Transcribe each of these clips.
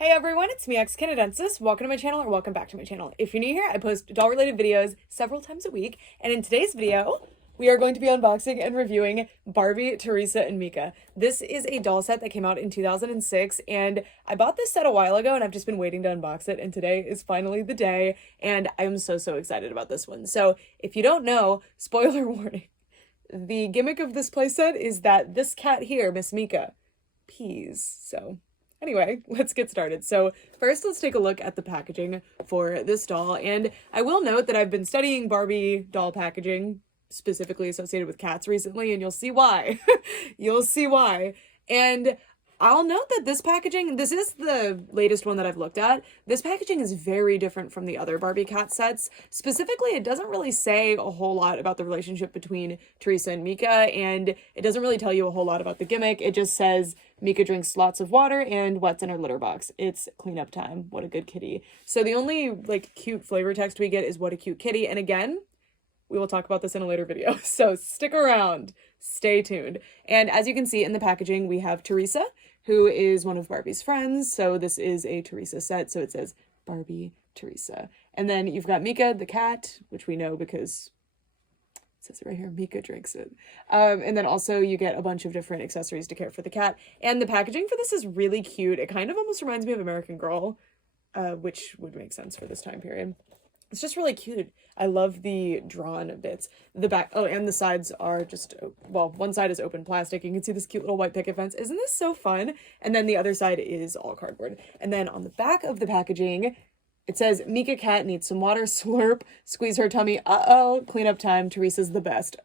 Hey everyone, it's me, Xcanadensis. Welcome to my channel, or welcome back to my channel. If you're new here, I post doll-related videos several times a week, and in today's video, we are going to be unboxing and reviewing Barbie, Teresa, and Mika. This is a doll set that came out in 2006, and I bought this set a while ago, and I've just been waiting to unbox it, and today is finally the day, and I'm so excited about this one. So, if you don't know, spoiler warning, the gimmick of this playset is that this cat here, Miss Mika, pees, so... Anyway, let's get started. So first, let's take a look at the packaging for this doll. And I will note that I've been studying Barbie doll packaging, specifically associated with cats recently, and you'll see why. You'll see why. And I'll note that this packaging, this is the latest one that I've looked at. This packaging is very different from the other Barbie cat sets. Specifically, it doesn't really say a whole lot about the relationship between Teresa and Mika, and it doesn't really tell you a whole lot about the gimmick. It just says Mika drinks lots of water and what's in her litter box. It's cleanup time. What a good kitty. So the only cute flavor text we get is what a cute kitty. And again, we will talk about this in a later video. So stick around, stay tuned. And as you can see in the packaging, we have Teresa, who is one of Barbie's friends. So this is a Teresa set. So it says Barbie, Teresa. And then you've got Mika, the cat, which we know because it says it right here, Mika drinks it. And then also you get a bunch of different accessories to care for the cat. And the packaging for this is really cute. It kind of almost reminds me of American Girl, which would make sense for this time period. It's just really cute. I love the drawn bits. The back, oh, and the sides are just, well, one side is open plastic. You can see this cute little white picket fence. Isn't this so fun? And then the other side is all cardboard. And then on the back of the packaging, it says, Mika cat needs some water, slurp, squeeze her tummy, uh-oh, cleanup time, Teresa's the best.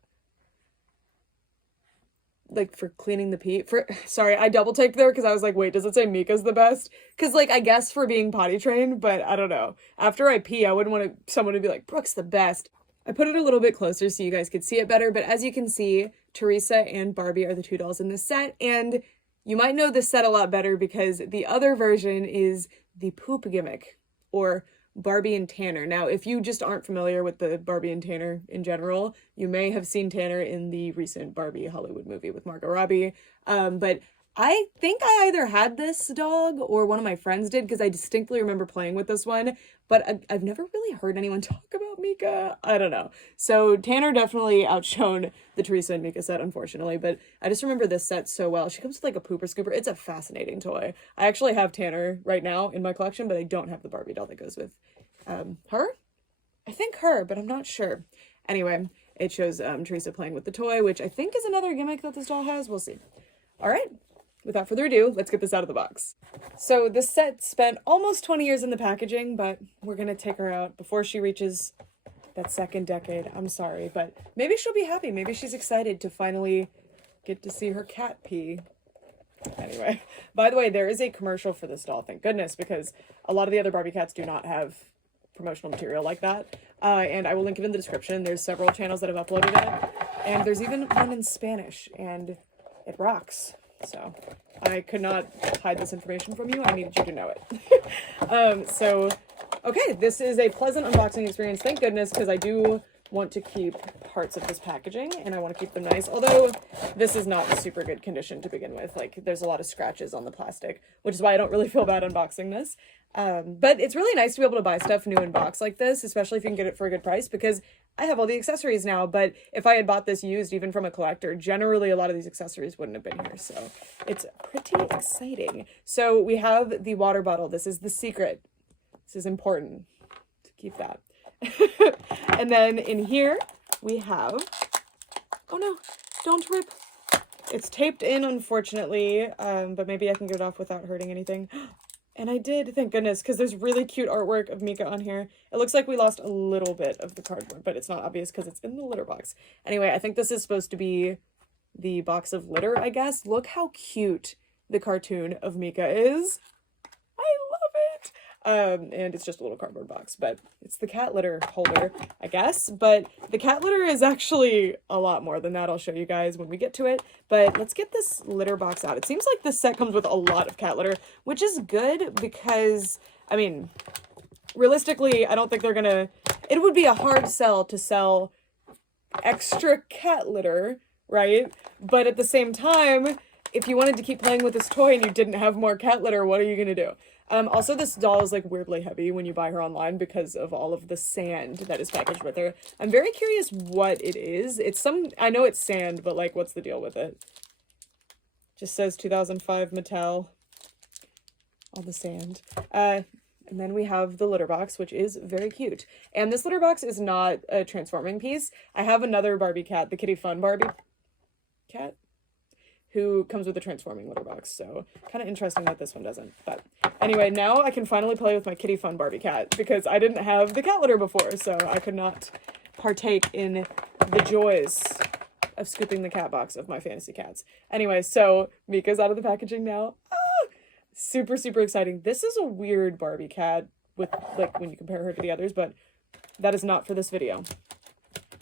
Like, for cleaning the pee, sorry, I double taked there because I was like, wait, does it say Mika's the best? Because, I guess for being potty trained, but I don't know. After I pee, I wouldn't want someone to be like, Brooke's the best. I put it a little bit closer so you guys could see it better, but as you can see, Teresa and Barbie are the two dolls in this set, and you might know this set a lot better because the other version is the poop gimmick, or Barbie and Tanner. Now, if you just aren't familiar with the Barbie and Tanner in general, you may have seen Tanner in the recent Barbie Hollywood movie with Margot Robbie. But I think I either had this dog or one of my friends did because I distinctly remember playing with this one, but I've never really heard anyone talk about Mika. I don't know. So Tanner definitely outshone the Teresa and Mika set, unfortunately, but I just remember this set so well. She comes with a pooper scooper. It's a fascinating toy. I actually have Tanner right now in my collection, but I don't have the Barbie doll that goes with her? I think her, but I'm not sure. Anyway, it shows Teresa playing with the toy, which I think is another gimmick that this doll has. We'll see. All right. Without further ado, let's get this out of the box. So this set spent almost 20 years in the packaging, but we're going to take her out before she reaches that second decade. I'm sorry, but maybe she'll be happy. Maybe she's excited to finally get to see her cat pee. Anyway, by the way, there is a commercial for this doll, thank goodness, because a lot of the other Barbie cats do not have promotional material like that. And I will link it in the description. There's several channels that have uploaded it, and there's even one in Spanish, and it rocks. So I could not hide this information from you. I needed you to know it. Okay, this is a pleasant unboxing experience. Thank goodness, because I do want to keep parts of this packaging, and I want to keep them nice. Although this is not in super good condition to begin with. There's a lot of scratches on the plastic, which is why I don't really feel bad unboxing this. But it's really nice to be able to buy stuff new in box like this, especially if you can get it for a good price, because I have all the accessories now, but if I had bought this used, even from a collector, generally a lot of these accessories wouldn't have been here, so it's pretty exciting. So we have the water bottle. This is the secret. This is important to keep that. And then in here we have, oh no, don't rip. It's taped in, unfortunately, but maybe I can get it off without hurting anything. And I did, thank goodness, because there's really cute artwork of Mika on here. It looks like we lost a little bit of the cardboard, but it's not obvious because it's in the litter box. Anyway, I think this is supposed to be the box of litter, I guess. Look how cute the cartoon of Mika is. I love it. And it's just a little cardboard box, but it's the cat litter holder, I guess. But the cat litter is actually a lot more than that. I'll show you guys when we get to it. But let's get this litter box out. It seems like this set comes with a lot of cat litter, which is good because, I mean, realistically, I don't think they're gonna, it would be a hard sell to sell extra cat litter, right? But at the same time, if you wanted to keep playing with this toy and you didn't have more cat litter, what are you gonna do? Also, this doll is like weirdly heavy when you buy her online because of all of the sand that is packaged with her. I'm very curious what it is. I know it's sand, but like, what's the deal with it? Just says 2005 Mattel. All the sand. And then we have the litter box, which is very cute. And this litter box is not a transforming piece. I have another Barbie cat, the Kitty Fun Barbie cat, who comes with a transforming litter box. So kind of interesting that this one doesn't. But anyway, now I can finally play with my Kitty Fun Barbie cat because I didn't have the cat litter before. So I could not partake in the joys of scooping the cat box of my fantasy cats. Anyway, so Mika's out of the packaging now. Super, super exciting. This is a weird Barbie cat with, like, when you compare her to the others, but that is not for this video.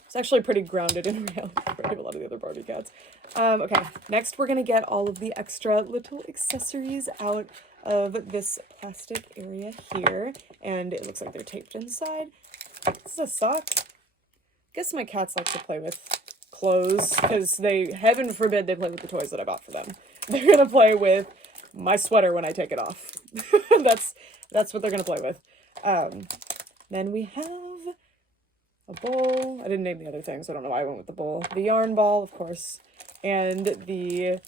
It's actually pretty grounded in reality compared to a lot of the other Barbie cats. Okay, next we're gonna get all of the extra little accessories out of this plastic area here, and it looks like they're taped inside. This is a sock. I guess my cats like to play with clothes, because heaven forbid they play with the toys that I bought for them. They're gonna play with my sweater when I take it off. That's what they're gonna play with. Then we have a bowl. I didn't name the other things, so I don't know why I went with the bowl. The yarn ball, of course, and the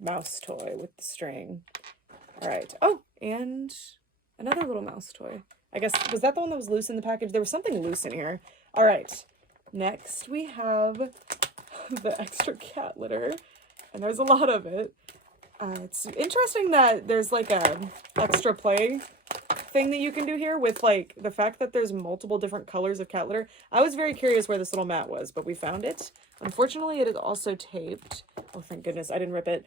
mouse toy with the string. All right. Oh, and another little mouse toy. I guess, was that the one that was loose in the package? There was something loose in here. All right. Next, we have the extra cat litter. And there's a lot of it. It's interesting that there's like a extra play thing that you can do here with like the fact that there's multiple different colors of cat litter. I was very curious where this little mat was, but we found it. Unfortunately, it is also taped. Oh, thank goodness I didn't rip it.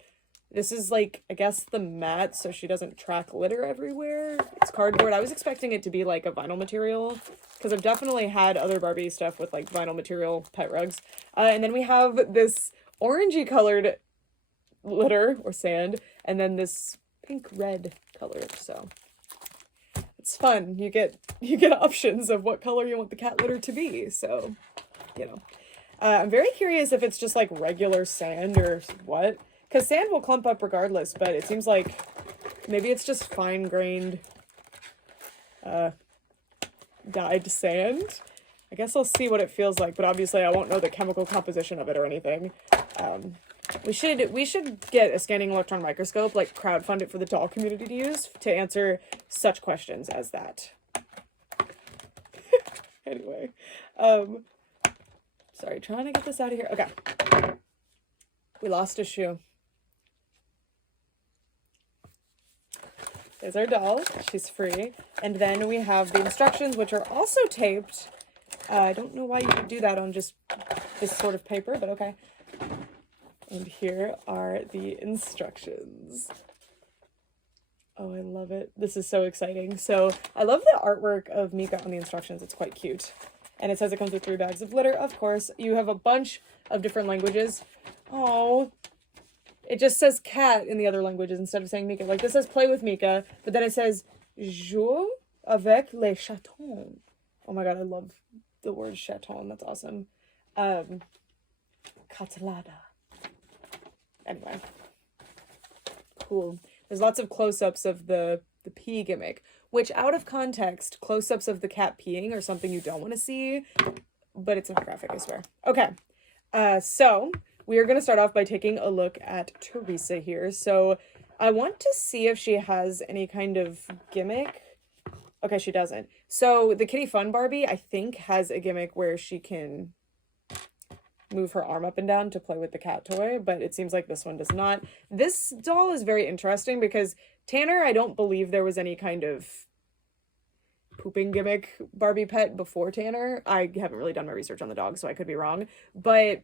This is like, I guess, the mat so she doesn't track litter everywhere. It's cardboard. I was expecting it to be like a vinyl material because I've definitely had other Barbie stuff with like vinyl material pet rugs. And then we have this orangey colored litter or sand, and then this pink red color. So it's fun. You get options of what color you want the cat litter to be. So, you know, I'm very curious if it's just like regular sand or what, because sand will clump up regardless, but it seems like maybe it's just fine-grained dyed sand. I guess I'll see what it feels like, but obviously I won't know the chemical composition of it or anything. We should get a scanning electron microscope, like crowdfund it for the doll community to use to answer such questions as that. Anyway, sorry, trying to get this out of here. Okay. We lost a shoe. There's our doll. She's free. And then we have the instructions, which are also taped. I don't know why you would do that on just this sort of paper, but okay. And here are the instructions. Oh, I love it. This is so exciting. So I love the artwork of Mika on the instructions. It's quite cute. And it says it comes with 3 bags of litter. Of course, you have a bunch of different languages. Oh, it just says cat in the other languages instead of saying Mika. Like this says play with Mika, but then it says joue avec les chatons. Oh my God, I love the word chaton. That's awesome. Catalada. Anyway, cool. There's lots of close-ups of the pee gimmick, which out of context, close-ups of the cat peeing are something you don't want to see, but it's not graphic, I swear. Okay, so we are going to start off by taking a look at Teresa here. So I want to see if she has any kind of gimmick. Okay, she doesn't. So the Kitty Fun Barbie, I think, has a gimmick where she can move her arm up and down to play with the cat toy, but it seems like this one does not. This doll is very interesting because Tanner, I don't believe there was any kind of pooping gimmick Barbie pet before Tanner. I haven't really done my research on the dog, so I could be wrong, but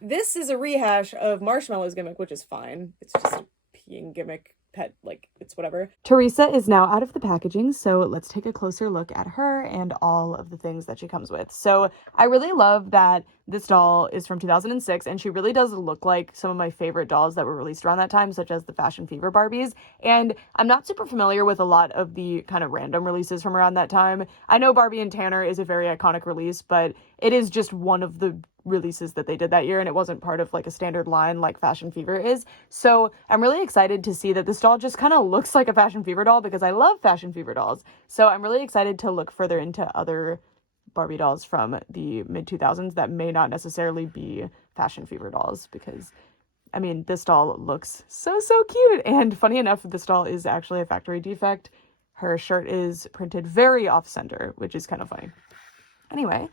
this is a rehash of Marshmallow's gimmick, which is fine. It's just a peeing gimmick pet, like, it's whatever. Teresa is now out of the packaging, so let's take a closer look at her and all of the things that she comes with. So I really love that this doll is from 2006, and she really does look like some of my favorite dolls that were released around that time, such as the Fashion Fever Barbies. And I'm not super familiar with a lot of the kind of random releases from around that time. I know Barbie and Tanner is a very iconic release, but it is just one of the releases that they did that year, and it wasn't part of like a standard line like Fashion Fever is. So I'm really excited to see that this doll just kind of looks like a Fashion Fever doll, because I love Fashion Fever dolls. So I'm really excited to look further into other Barbie dolls from the mid 2000s that may not necessarily be Fashion Fever dolls, because I mean, this doll looks so cute. And funny enough, this doll is actually a factory defect. Her shirt is printed very off center, which is kind of funny. Anyway,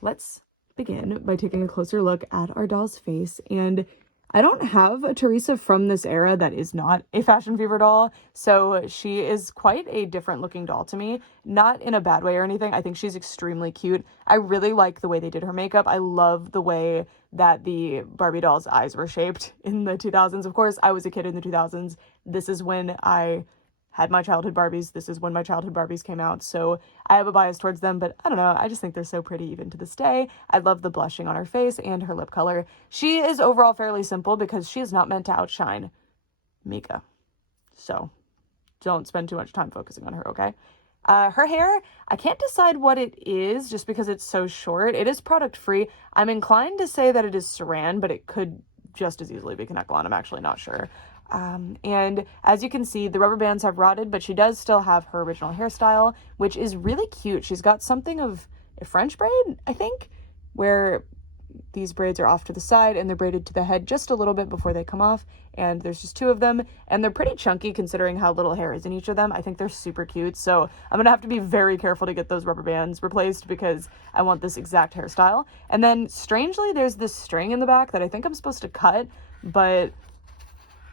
let's begin by taking a closer look at our doll's face. And I don't have a Teresa from this era that is not a Fashion Fever doll, so she is quite a different looking doll to me. Not in a bad way or anything. I think she's extremely cute. I really like the way they did her makeup. I love the way that the Barbie doll's eyes were shaped in the 2000s. Of course, I was a kid in the 2000s. This is when I had my childhood Barbies. This is when my childhood Barbies came out, so I have a bias towards them, but I don't know, I just think they're so pretty even to this day. I love the blushing on her face and her lip color. She is overall fairly simple because she is not meant to outshine Mika, so don't spend too much time focusing on her, okay? Her hair, I can't decide what it is just because it's so short. It is product free. I'm inclined to say that it is saran, but it could just as easily be Kanekalon. I'm actually not sure. And as you can see, the rubber bands have rotted, but she does still have her original hairstyle, which is really cute. She's got something of a French braid, I think, where these braids are off to the side and they're braided to the head just a little bit before they come off. And there's just two of them, and they're pretty chunky considering how little hair is in each of them. I think they're super cute. So I'm going to have to be very careful to get those rubber bands replaced because I want this exact hairstyle. And then strangely, there's this string in the back that I think I'm supposed to cut, but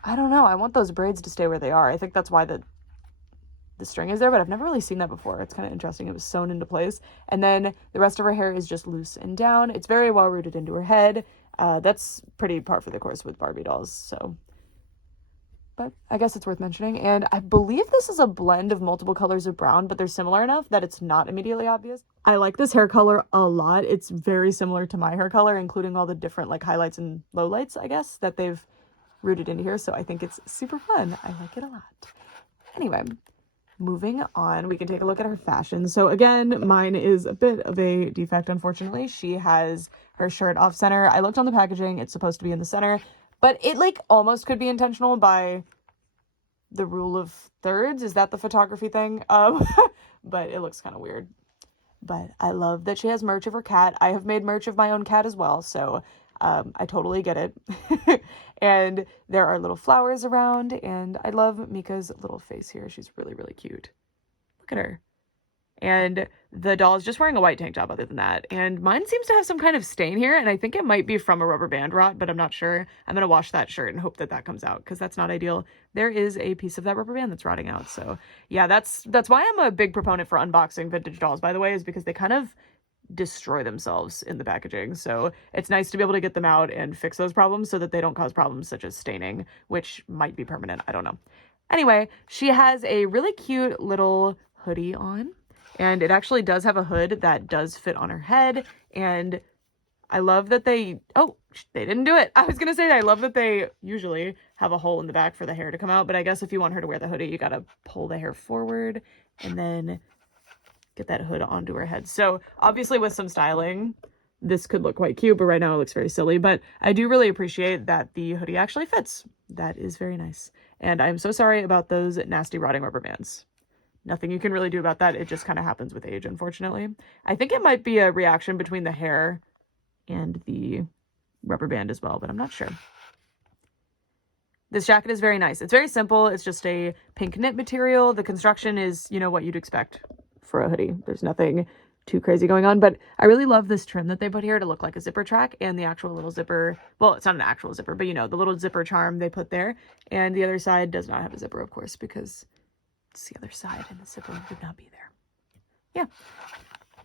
I don't know. I want those braids to stay where they are. I think that's why the string is there, but I've never really seen that before. It's kind of interesting. It was sewn into place. And then the rest of her hair is just loose and down. It's very well rooted into her head. That's pretty par for the course with Barbie dolls. So, but I guess it's worth mentioning. And I believe this is a blend of multiple colors of brown, but they're similar enough that it's not immediately obvious. I like this hair color a lot. It's very similar to my hair color, including all the different like highlights and lowlights, I guess, that they've rooted into here, so I think it's super fun. I like it a lot. Anyway, moving on, we can take a look at her fashion. So again, mine is a bit of a defect, unfortunately. She has her shirt off center. I looked on the packaging, it's supposed to be in the center, but it like almost could be intentional by the rule of thirds. Is that the photography thing? But it looks kind of weird. But I love that she has merch of her cat. I have made merch of my own cat as well, so I totally get it. And there are little flowers around, and I love Mika's little face here. She's really cute. Look at her. And the doll is just wearing a white tank top other than that. And mine seems to have some kind of stain here, and I think it might be from a rubber band rot, but I'm not sure. I'm going to wash that shirt and hope that that comes out, because that's not ideal. There is a piece of that rubber band that's rotting out. So yeah, that's why I'm a big proponent for unboxing vintage dolls, by the way, is because they kind of destroy themselves in the packaging. So it's nice to be able to get them out and fix those problems so that they don't cause problems such as staining, which might be permanent. I don't know. Anyway, she has a really cute little hoodie on, and it actually does have a hood that does fit on her head. And I love that they didn't do it. I was gonna say, I love that they usually have a hole in the back for the hair to come out, but I guess if you want her to wear the hoodie, you gotta pull the hair forward and then get that hood onto her head. So obviously with some styling, this could look quite cute, but right now it looks very silly. But I do really appreciate that the hoodie actually fits. That is very nice. And I'm so sorry about those nasty rotting rubber bands. Nothing you can really do about that. It just kind of happens with age, unfortunately. I think it might be a reaction between the hair and the rubber band as well, but I'm not sure. This jacket is very nice. It's very simple. It's just a pink knit material. The construction is, you know, what you'd expect for a hoodie. There's nothing too crazy going on, but I really love this trim that they put here to look like a zipper track, and the actual little zipper, well, it's not an actual zipper, but you know, the little zipper charm they put there. And the other side does not have a zipper, of course, because it's the other side and the zipper would not be there. Yeah.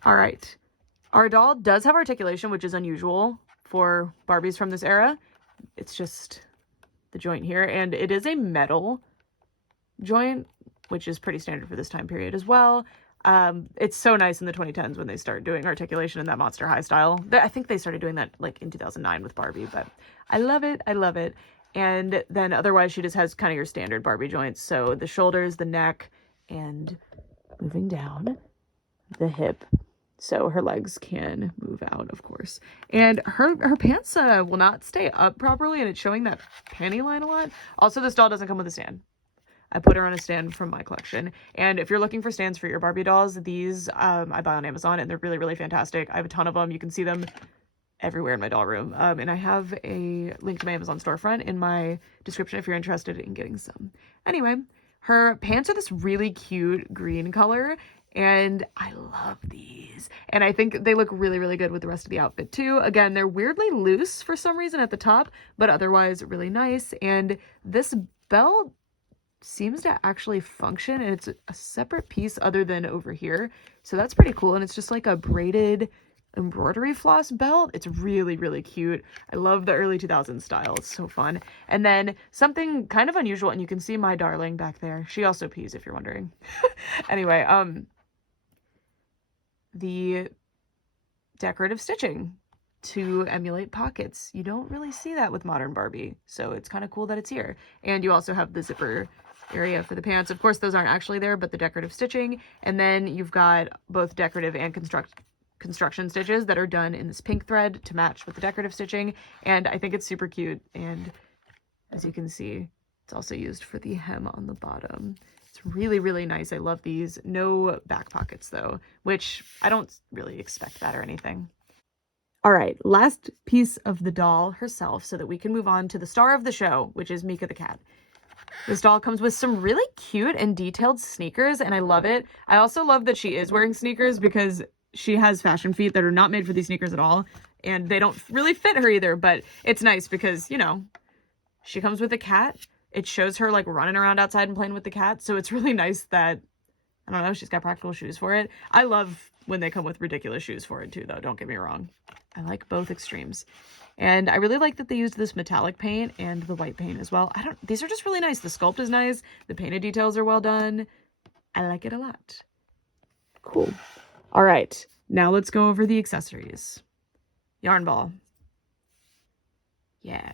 All right. Our doll does have articulation, which is unusual for Barbies from this era. It's just the joint here, and it is a metal joint, which is pretty standard for this time period as well. It's so nice in the 2010s when they start doing articulation in that Monster High style. I think they started doing that like in 2009 with Barbie, but I love it. I love it. And then otherwise she just has kind of your standard Barbie joints. So the shoulders, the neck, and moving down the hip. so her legs can move out, of course. And her pants will not stay up properly, and it's showing that panty line a lot. Also, this doll doesn't come with a stand. I put her on a stand from my collection. And if you're looking for stands for your Barbie dolls, these I buy on Amazon, and they're really, really fantastic. I have a ton of them. You can see them everywhere in my doll room. And I have a link to my Amazon storefront in my description if you're interested in getting some. Anyway, her pants are this really cute green color, and I love these. And I think they look really, really good with the rest of the outfit too. Again, they're weirdly loose for some reason at the top, but otherwise really nice. And this belt seems to actually function, and it's a separate piece other than over here. So that's pretty cool. And it's just like a braided embroidery floss belt. It's really, really cute. I love the early 2000s style. It's so fun. And then something kind of unusual, and you can see my darling back there. She also pees, if you're wondering. Anyway, the decorative stitching to emulate pockets. You don't really see that with modern Barbie, so it's kind of cool that it's here. And you also have the zipper area for the pants. Of course, those aren't actually there, but the decorative stitching. And then you've got both decorative and construction stitches that are done in this pink thread to match with the decorative stitching. And I think it's super cute. And as you can see, it's also used for the hem on the bottom. It's really, really nice. I love these. No back pockets though, which I don't really expect that or anything. All right, last piece of the doll herself so that we can move on to the star of the show, which is Mika the cat. This doll comes with some really cute and detailed sneakers, and I love it. I also love that she is wearing sneakers because she has fashion feet that are not made for these sneakers at all, and they don't really fit her either, but it's nice because, you know, she comes with a cat. It shows her like running around outside and playing with the cat, so it's really nice that, I don't know, she's got practical shoes for it. I love when they come with ridiculous shoes for it too, though, don't get me wrong. I like both extremes. And I really like that they used this metallic paint and the white paint as well. These are just really nice. The sculpt is nice. The painted details are well done. I like it a lot. Cool. All right, now let's go over the accessories. Yarn ball. Yeah.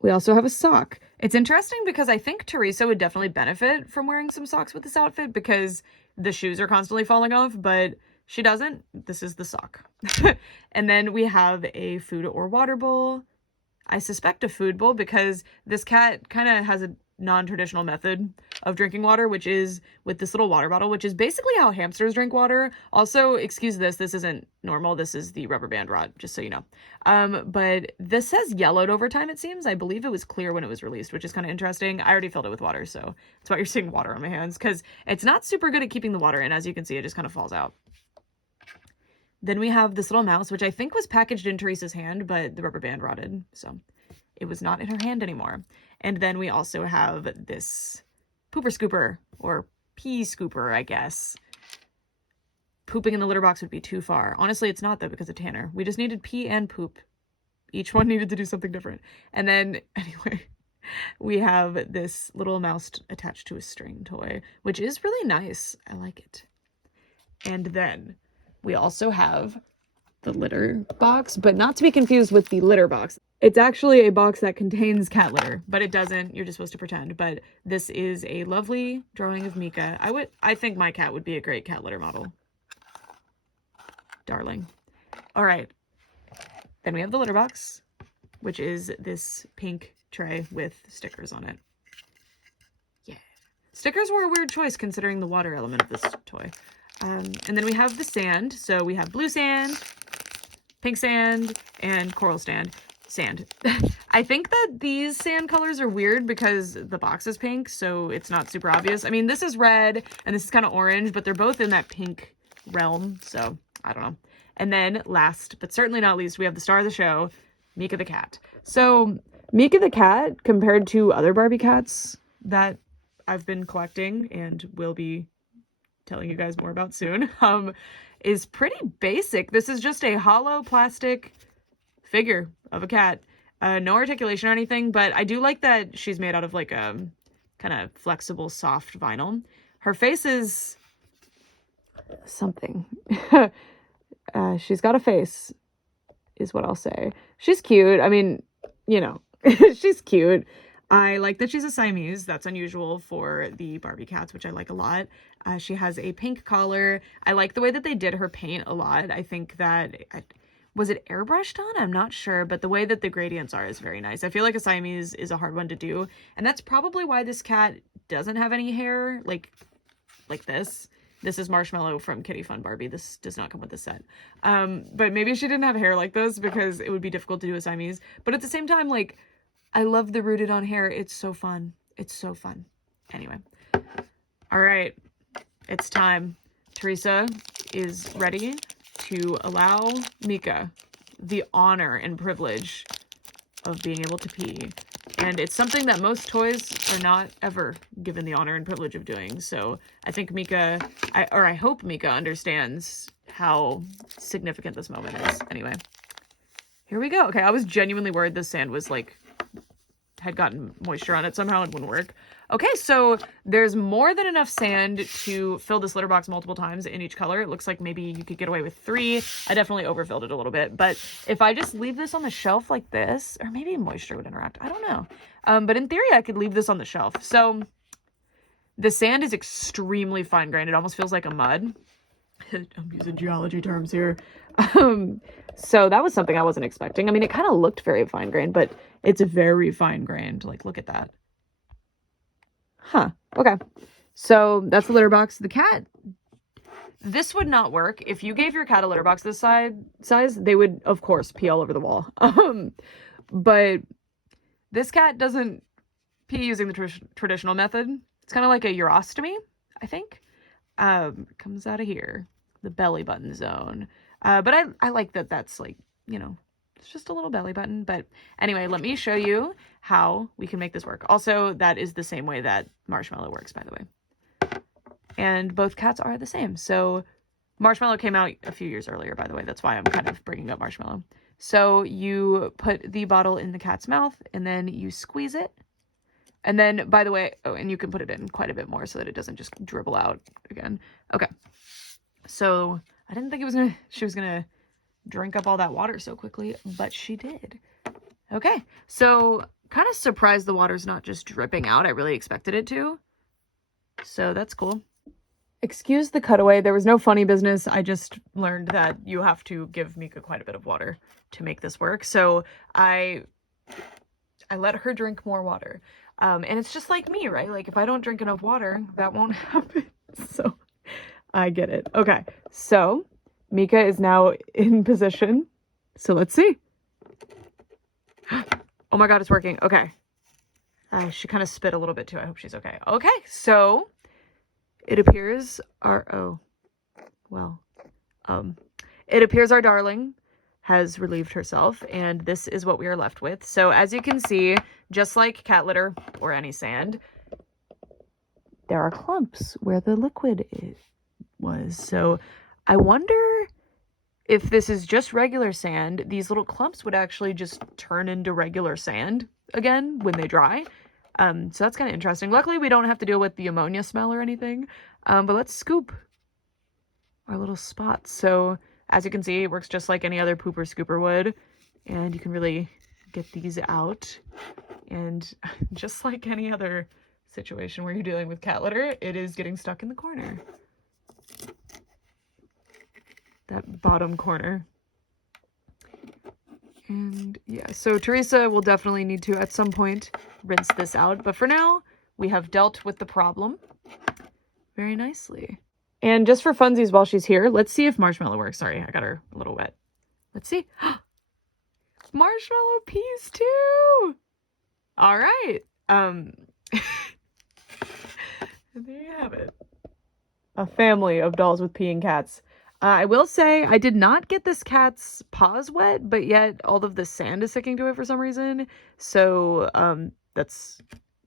We also have a sock. It's interesting because I think Teresa would definitely benefit from wearing some socks with this outfit because the shoes are constantly falling off, but she doesn't. This is the sock. And then we have a food or water bowl. I suspect a food bowl because this cat kind of has a non-traditional method of drinking water, which is with this little water bottle, which is basically how hamsters drink water. Also, excuse this isn't normal. This is the rubber band rod, just so you know. But this has yellowed over time, it seems. I believe it was clear when it was released, which is kind of interesting. I already filled it with water, so that's why you're seeing water on my hands, because it's not super good at keeping the water in. As you can see, it just kind of falls out. Then we have this little mouse, which I think was packaged in Teresa's hand, but the rubber band rotted, so it was not in her hand anymore. And then we also have this pooper scooper, or pee scooper, I guess. Pooping in the litter box would be too far. Honestly, it's not, though, because of Tanner. We just needed pee and poop. Each one needed to do something different. And then, anyway, we have this little mouse attached to a string toy, which is really nice. I like it. And then we also have the litter box, but not to be confused with the litter box. It's actually a box that contains cat litter, but it doesn't. You're just supposed to pretend. But this is a lovely drawing of Mika. I think my cat would be a great cat litter model. Darling. All right. Then we have the litter box, which is this pink tray with stickers on it. Yeah. Stickers were a weird choice considering the water element of this toy. And then we have the sand. So we have blue sand, pink sand, and coral sand. I think that these sand colors are weird because the box is pink, so it's not super obvious. I mean, this is red and this is kind of orange, but they're both in that pink realm, so I don't know. And then last, but certainly not least, we have the star of the show, Mika the cat. So Mika the cat, compared to other Barbie cats that I've been collecting and will be telling you guys more about soon, is pretty basic. This is just a hollow plastic figure of a cat. No articulation or anything, but I do like that she's made out of like a kind of flexible, soft vinyl. Her face is something. She's got a face, is what I'll say. She's cute. I mean, you know, she's cute. I like that she's a Siamese. That's unusual for the Barbie cats, which I like a lot. She has a pink collar. I like the way that they did her paint a lot. I think that, was it airbrushed on? I'm not sure, but the way that the gradients are is very nice. I feel like a Siamese is a hard one to do, and that's probably why this cat doesn't have any hair, like this. This is Marshmallow from Kitty Fun Barbie. This does not come with the set. But maybe she didn't have hair like this because it would be difficult to do a Siamese. But at the same time, like, I love the rooted on hair. It's so fun. It's so fun. Anyway. All right. It's time. Teresa is ready to allow Mika the honor and privilege of being able to pee. And it's something that most toys are not ever given the honor and privilege of doing. So I think Mika, I hope Mika understands how significant this moment is. Anyway, here we go. Okay, I was genuinely worried this sand was like, had gotten moisture on it somehow. It wouldn't work. Okay, so there's more than enough sand to fill this litter box multiple times in each color. It looks like maybe you could get away with 3. I definitely overfilled it a little bit, but if I just leave this on the shelf like this, or maybe moisture would interact, I don't know. But in theory, I could leave this on the shelf. So the sand is extremely fine-grained. It almost feels like a mud. I'm using geology terms here. So that was something I wasn't expecting. I mean, it kind of looked very fine-grained, but it's very fine-grained. Like, look at that. Huh. Okay. So that's the litter box. The cat, this would not work. If you gave your cat a litter box this size, they would, of course, pee all over the wall. But this cat doesn't pee using the traditional method. It's kind of like a urostomy, I think. Comes out of here, the belly button zone. But I like that that's like, you know, it's just a little belly button. But anyway, let me show you how we can make this work. Also, that is the same way that Marshmallow works, by the way. And both cats are the same. So Marshmallow came out a few years earlier, by the way. That's why I'm kind of bringing up Marshmallow. So you put the bottle in the cat's mouth and then you squeeze it. And then, by the way, oh, and you can put it in quite a bit more so that it doesn't just dribble out again. Okay. So I didn't think she was gonna drink up all that water so quickly, but she did. Okay. So kind of surprised the water's not just dripping out. I really expected it to. So that's cool. Excuse the cutaway. There was no funny business. I just learned that you have to give Mika quite a bit of water to make this work. So I let her drink more water. And it's just like me, right? Like if I don't drink enough water, that won't happen. So I get it. Okay. So Mika is now in position. So let's see. Oh my God, it's working. Okay. She kind of spit a little bit too. I hope she's okay. Okay. So it appears it appears our darling has relieved herself, and this is what we are left with. So as you can see, just like cat litter or any sand, there are clumps where the liquid was. So I wonder if this is just regular sand, these little clumps would actually just turn into regular sand again when they dry. So that's kind of interesting. Luckily, we don't have to deal with the ammonia smell or anything. But let's scoop our little spots. So as you can see, it works just like any other pooper scooper would. And you can really get these out. And just like any other situation where you're dealing with cat litter, it is getting stuck in the corner. That bottom corner. And yeah, so Teresa will definitely need to, at some point, rinse this out. But for now, we have dealt with the problem very nicely. And just for funsies while she's here, let's see if Marshmallow works. Sorry, I got her a little wet. Let's see. Marshmallow pees too! All right. There you have it. A family of dolls with peeing cats. I will say I did not get this cat's paws wet, but yet all of the sand is sticking to it for some reason. So that's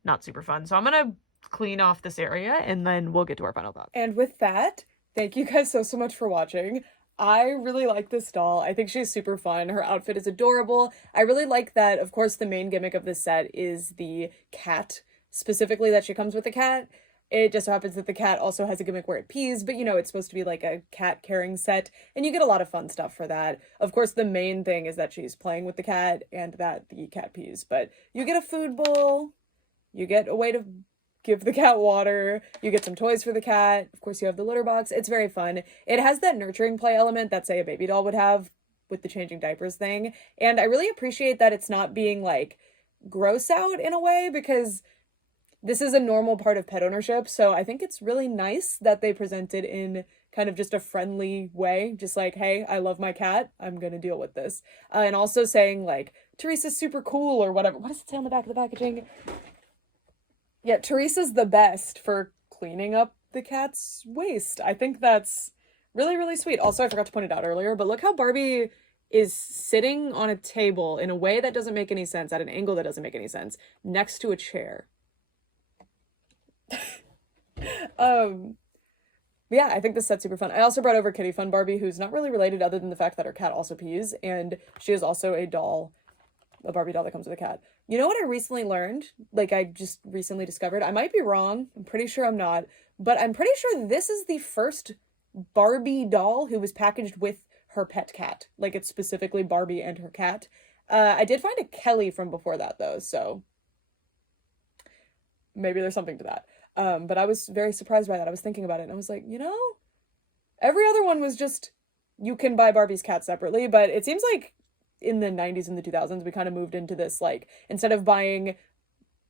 not super fun. So I'm going to clean off this area and then we'll get to our final thoughts. And with that, thank you guys so much for watching. I really like this doll. I think she's super fun. Her outfit is adorable. I really like that, of course, the main gimmick of this set is the cat, specifically that she comes with a cat. It just so happens that the cat also has a gimmick where it pees, but you know, it's supposed to be like a cat carrying set, and you get a lot of fun stuff for that. Of course, the main thing is that she's playing with the cat and that the cat pees, but you get a food bowl, you get a way to give the cat water, you get some toys for the cat, of course you have the litter box. It's very fun. It has that nurturing play element that, say, a baby doll would have with the changing diapers thing, and I really appreciate that it's not being like gross out in a way, because this is a normal part of pet ownership, so I think it's really nice that they present it in kind of just a friendly way, just like, hey, I love my cat, I'm gonna deal with this. And also saying like, Teresa's super cool or whatever. What does it say on the back of the packaging? Yeah, Teresa's the best for cleaning up the cat's waste. I think that's really, really sweet. Also, I forgot to point it out earlier, but look how Barbie is sitting on a table in a way that doesn't make any sense, at an angle that doesn't make any sense, next to a chair. Yeah, I think this set's super fun. I also brought over Kitty Fun Barbie, who's not really related other than the fact that her cat also pees, and she is also a doll, a Barbie doll that comes with a cat. You know what I recently learned? Like, I just recently discovered, I might be wrong, I'm pretty sure I'm not, but I'm pretty sure this is the first Barbie doll who was packaged with her pet cat. Like, it's specifically Barbie and her cat. I did find a Kelly from before that, though, so maybe there's something to that. But I was very surprised by that. I was thinking about it, and I was like, you know, every other one was just, you can buy Barbie's cat separately, but it seems like in the 90s and the 2000s, we kind of moved into this, like, instead of buying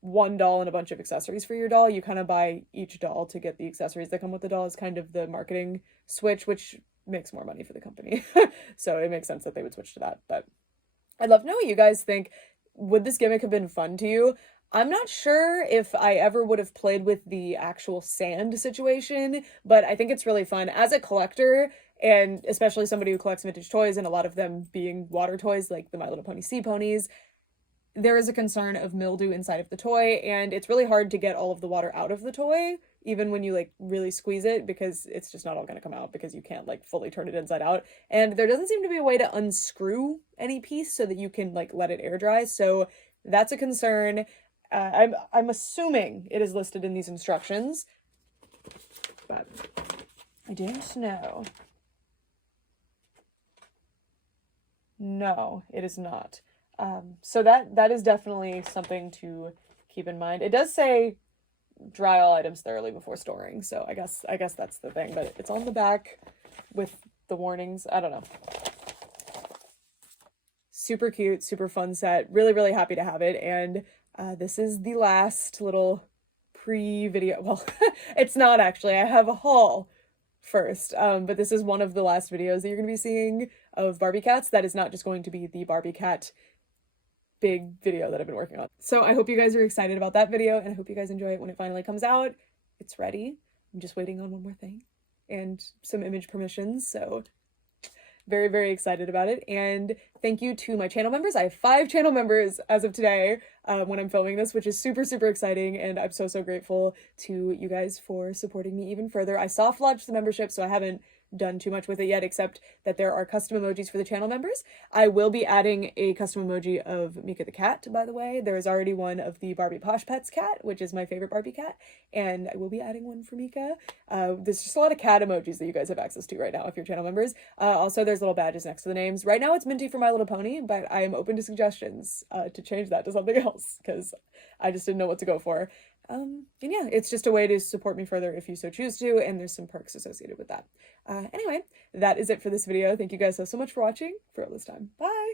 one doll and a bunch of accessories for your doll, you kind of buy each doll to get the accessories that come with the doll, is kind of the marketing switch, which makes more money for the company. So it makes sense that they would switch to that. But I'd love to know what you guys think. Would this gimmick have been fun to you? I'm not sure if I ever would have played with the actual sand situation, but I think it's really fun as a collector, and especially somebody who collects vintage toys, and a lot of them being water toys like the My Little Pony Sea Ponies. There is a concern of mildew inside of the toy, and it's really hard to get all of the water out of the toy, even when you like really squeeze it, because it's just not all going to come out, because you can't like fully turn it inside out. And there doesn't seem to be a way to unscrew any piece so that you can like let it air dry. So that's a concern. I'm assuming it is listed in these instructions, but I don't know. No, it is not. So that is definitely something to keep in mind. It does say dry all items thoroughly before storing, so I guess that's the thing, but it's on the back with the warnings. I don't know. Super cute, super fun set. Really, really happy to have it, and this is the last little pre-video. Well, it's not actually. I have a haul first, but this is one of the last videos that you're going to be seeing of Barbie cats. That is not just going to be the Barbie cat big video that I've been working on. So I hope you guys are excited about that video, and I hope you guys enjoy it when it finally comes out. It's ready. I'm just waiting on one more thing and some image permissions, so very, very excited about it. And thank you to my channel members. I have 5 channel members as of today when I'm filming this, which is super, super exciting. And I'm so, so grateful to you guys for supporting me even further. I soft launched the membership, so I haven't done too much with it yet, except that there are custom emojis for the channel members. I will be adding a custom emoji of Mika the cat, by the way. There is already one of the Barbie Posh Pets cat, which is my favorite Barbie cat, and I will be adding one for Mika. There's just a lot of cat emojis that you guys have access to right now if you're channel members. Also, there's little badges next to the names. Right now it's Minty for My Little Pony, but I am open to suggestions to change that to something else, because I just didn't know what to go for. And yeah, it's just a way to support me further if you so choose to, and there's some perks associated with that. Anyway, that is it for this video. Thank you guys so much for watching for all this time. Bye!